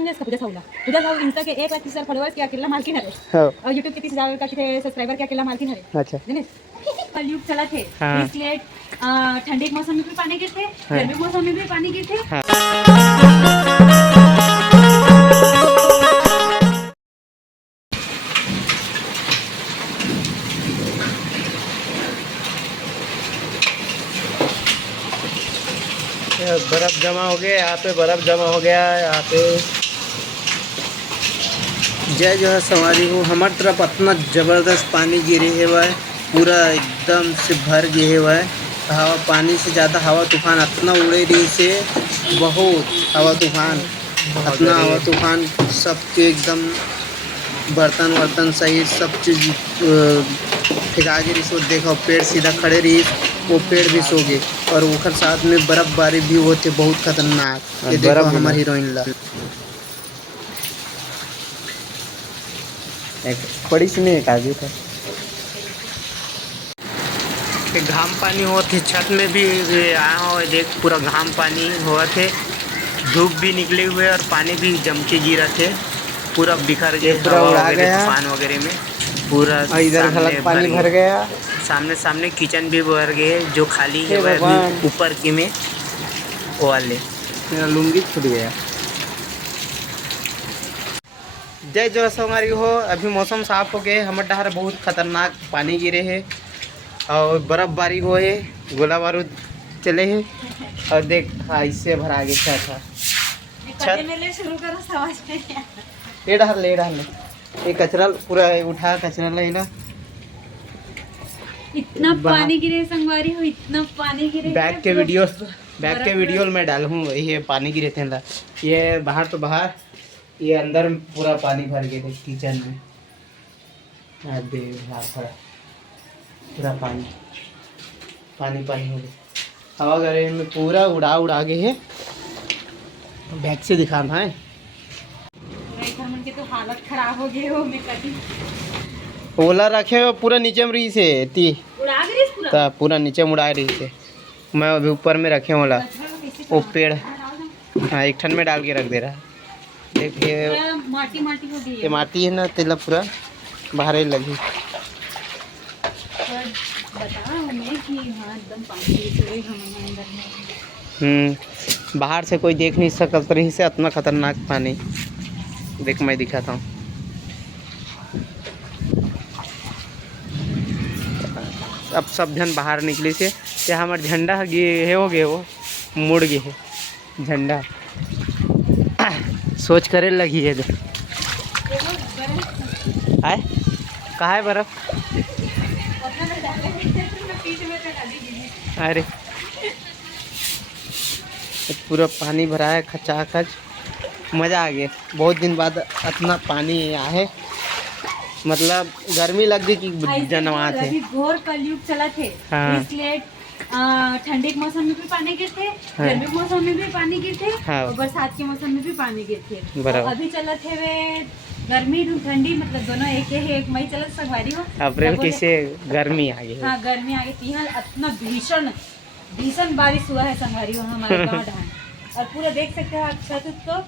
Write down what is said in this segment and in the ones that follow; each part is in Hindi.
समजेस का तुझ्या भाऊ इंस्टा के 1,30,000 फॉलोअर्स के अकेला मालकिन है और यूट्यूब के 30,000 का सब्सक्राइबर के अकेला मालकिन है। अच्छा कलयुग चला थे हाँ। इसलिए ठंडी के मौसम में भी पानी गिरते, गर्मी के मौसम में भी पानी गिरते। बर्फ जमा हो गया यहाँ पे, बर्फ जमा हो गया यहाँ पे। जय जो है सवारी हो, हमारी तरफ इतना ज़बरदस्त पानी गिरे है वह, पूरा एकदम से भर गए है वह। हवा पानी से ज़्यादा हवा तूफान इतना उड़े रही से, बहुत हवा तूफान, इतना हवा तूफान सबके एकदम बर्तन वर्तन सही सब चीज़ फिका गिरी। सो देखो पेड़ सीधा खड़े रही, वो पेड़ भी सो गए और ओखर साथ में बर्फबारी भी होते बहुत खतरनाक। ये देखो हमारी हीरोइन ला एक बड़ी सी नहीं, एक आगे था। घाम पानी हुआ थे, छत में भी आया हो, देख पूरा घाम पानी हुआ थे, धूप भी निकले हुए और पानी भी जम के गिरा थे, पूरा बिखर गया, पूरा उड़ा गया तूफान वगैरह में पूरा। इधर खलक पानी भर गया, सामने किचन भी भर गए, जो खाली है वह ऊपर की में वो वाले। मेरा लुंगी छूट गया। जय जो हमारी हो, अभी मौसम साफ हो गए, हमारे डहर बहुत खतरनाक पानी गिरे है और बर्फबारी हो है, गोला बारूद चले हैं और देख इससे भरा गया क्या था छत। ले डहर ये कचरा पूरा उठा, कचरा लेना। इतना पानी गिरे संगवारी हो, इतना पानी गिरे। बैक के वीडियो में डालूँ, ये पानी गिरे थे ना, ये बाहर तो बाहर, ये अंदर पूरा पानी भर गए थे किचन में। पूरा पानी हो गया, हवा गरे में पूरा उड़ा गए है। बैक से दिखाना है, तो हालत खराब हो गई हो। मैं कभी ओला रखे हो पूरा नीचे में रही से उड़ा गई पूरा नीचे में उड़ा रही से। मैं अभी ऊपर में रखे ओला, वो पेड़ हाँ एक ठन में डाल के रख दे रहा है। देखिए माटी हो गई है, ये माटी है ना, तेला पूरा बाहर ही लगी। बाहर से कोई देख नहीं सकल रही से, इतना खतरनाक पानी। देख मैं दिखाता हूँ, अब सब जन बाहर निकली से। ये हमारे झंडा हो गए, वो मुड़ गए है झंडा, सोच करे लगी है। आए कहाँ है बर्फ? अरे पूरा पानी भरा है खचाखच, मज़ा आ गया। बहुत दिन बाद इतना पानी आया है, मतलब गर्मी लग गई कि जनवा थे। घोर कलयुग चला थे हाँ। इसलिए ठंडी के मौसम में भी पानी गिरते, गर्मी के मौसम में भी पानी गिरते हाँ। और बरसात के मौसम में भी पानी गिरते। बराबर। अभी चला थे वे गर्मी ठंडी, मतलब दोनों एक मई चलत संगवारी हो। अप्रैल किसे गर्मी आ गई। हाँ गर्मी आ गई, यहाँ इतना भीषण बारिश हुआ है संगवारी हो हमारे गाँव ढान। और पूरा देख सकते हो आप छत को,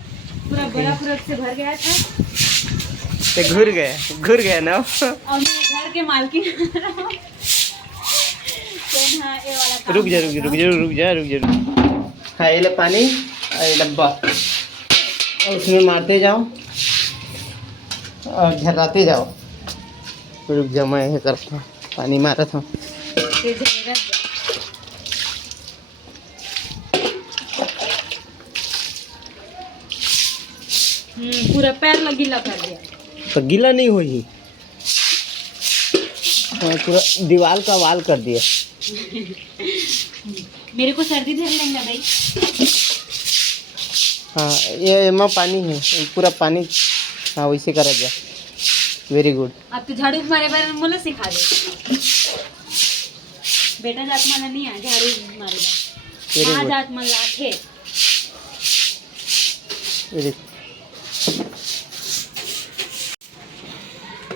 पूरा बर्फ से भर गया था। घुर गया ना। और मैं घर के मालकिन रुक जा। हाँ ये ले पानी, ये डब्बा, और उसमें मारते जाओ और झर्राते जाओ। रुक जा, मैं ये करता हूँ, पानी मारा था। पूरा पैर में गीला कर दिया, तो गीला नहीं हुई, पूरा दीवार का वाल कर दिया। मेरे को सर्दी धर लेंगे भाई। हाँ ये माँ पानी है, पूरा पानी। हाँ वैसे करा गया, वेरी गुड। अब तो झाड़ू मारे बारे में मुझे सिखा दे बेटा, जात मला नहीं आ झाड़ू मारे बारे जात मला थे।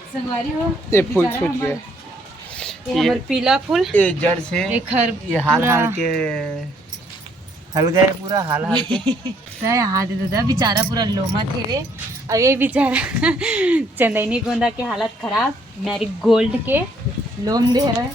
संगवारी हो, ये फूल छूट गया, ये हमारे पीला फूल, ये जड़ से एक ये हाल हल गए पूरा हाल हाल के। काय हाथ दादा बेचारा पूरा लोमा थे वे। अब ये बेचारा चंदैनी गोंदा के हालत खराब, मैरी गोल्ड के लोम दे है।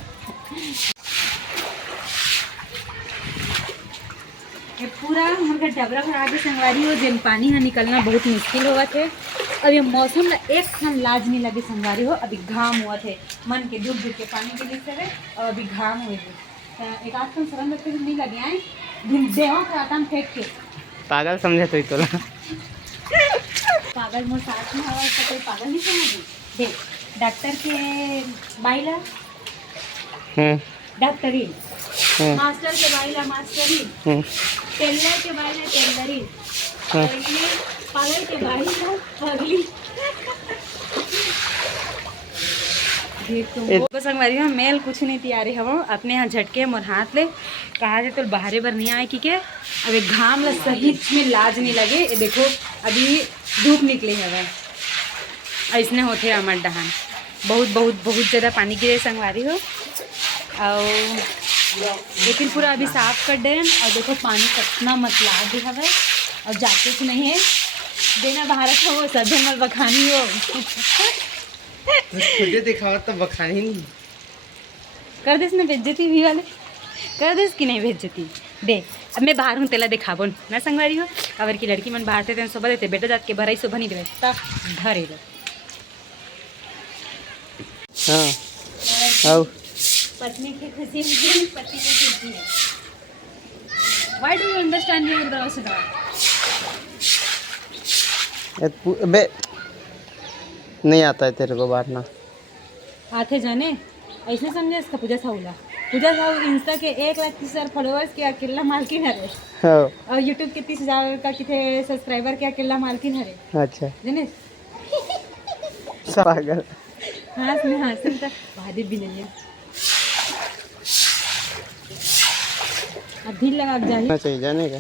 ये पूरा हमारे डबरा खराब है संगवारी हो, जिन पानी है निकलना बहुत मुश्किल हुआ थे। अब ये मौसम में एक खन लाज नहीं लगे संगवारी हो, अभी घाम हुआ थे मन के डूब डूब के पानी के लिए से और अभी घाम हुए थे। एक आध खन सरन रखते नहीं लगे आए देहों का आटाम फेंक के पागल समझे तो तोला पागल मोर साथ में हवा तो कोई पागल नहीं समझी। देख डॉक्टर के बाइला डॉक्टरी, मास्टर के बाइला मास्टरी, टेलर के बाइला टेलरी, पागल के बाइला पगली। बस हमारी यहाँ मेल कुछ नहीं तैयारी हवा अपने यहाँ झटके मोर हाथ ले कहा तो बाहरे बर नहीं आए क्योंकि अब एक घाम ला सही में लाज नहीं लगे। ये देखो अभी धूप निकली है ऐसने होते हमारे डहान बहुत बहुत बहुत ज़्यादा पानी गिरे संगवारी हो। और लेकिन पूरा अभी साफ कर दे और देखो पानी कितना मतला भी हवा और जाते तो नहीं है देना भारत हो सब मल बखानी हो तुझे दिखावा तो बखानी नहीं कर देस ना बेइज्जती भी वाले कर देस कि नहीं बेइज्जती दे। अब मैं बाहर हूँ तेला दिखाबो ना संगवारी हो अवर की लड़की मन बाहर थे सुबह देते बेटा जात के भराई सुबह नहीं देवे तब धरे दे। हाँ पत्नी की खुशी में पति की खुशी है। Why do you understand your Uddravasana? बे नहीं आता है तेरे को बांटना आते जाने ऐसे समझे इसका पूजा साहू इंस्टा के 1,30,000 फॉलोअर्स के अकेला मालकिन है और यूट्यूब के 30,000 का कितने सब्सक्राइबर के अकेला मालकिन है। अच्छा जाने पागल हाँस में हाँस में वादी भी नहीं है अब दिल लगा जाए चाहिए जाने का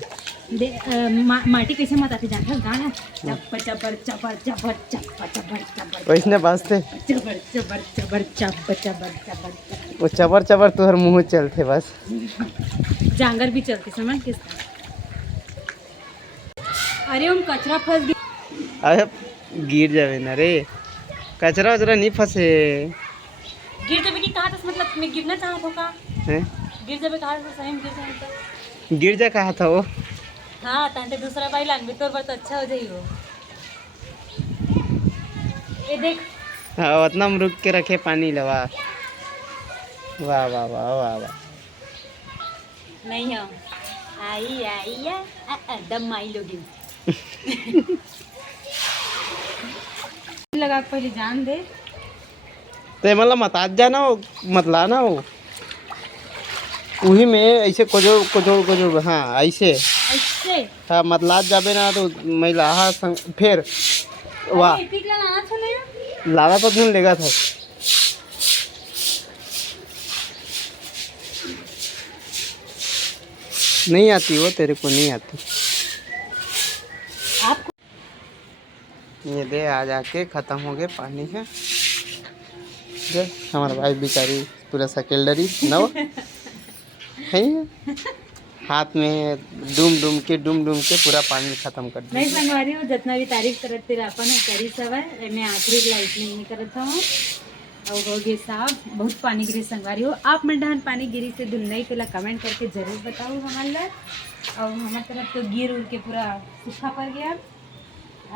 माटी कैसे मत आती जान गाना चपर चपर चपर चपर चपर चपर चपर वैसने बाजते चबर चबर चबर चपर चबर चबर वो चबर चबर तुहर मुँह चलते बस जांगर भी चलते समझ किसका। अरे हम कचरा फंस गया। अरे गिर जावे ना रे कचरा वचरा नहीं फंसे गिर जावे की कहा था मतलब मैं गिरना चाहता हूँ का हैं गिर जावे कहा था सही में गिर जावे गिर जा कहा था वो हाँ तांते दूसरा भाई लान भी तोर बार तो अच्छा हो जाएगी वो। ये देख हाँ उतना में रुक के रखे पानी लवा वाह वाह वाह वाह वाह नहीं हो आई आई या दम आई लोगी लगा पहले जान दे तो मतलब मत आज जाना हो मत लाना हो वही में ऐसे कोजोड़ कोजोड़ कोजोड़ हाँ ऐसे ऐसे हाँ मत लाद जाबे ना तो मैं लाहा फिर वाह लादा तो दिन लेगा था नहीं आती वो तेरे को नहीं आती आपको ये दे आ जाके ख़त्म हो गए पानी है दे हमारा भाई बेचारी पूरा सेकेंडरी नव है हाथ में डूम डूम के पूरा पानी ख़त्म कर दिया। नहीं संगवारी हूँ जितना भी तारीफ करत तेरा अपन है करी सब है मैं आखिरी लाइट नहीं करता हूँ और हो गए साहब बहुत पानी गिरी संगवारी हो आप मंडहान पानी गिरी से धुल नहीं पहला कमेंट करके ज़रूर बताओ हमारे लिए। और हमारे तरफ तो गिर उड़ के पूरा सूखा पड़ गया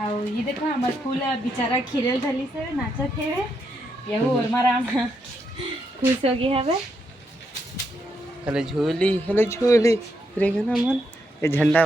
और ये देखो हमारे फूल बेचारा खिलल धली से नाचा थे यही और मारा खुश हो गया है। हेलो झोली रे ना मन ये झंडा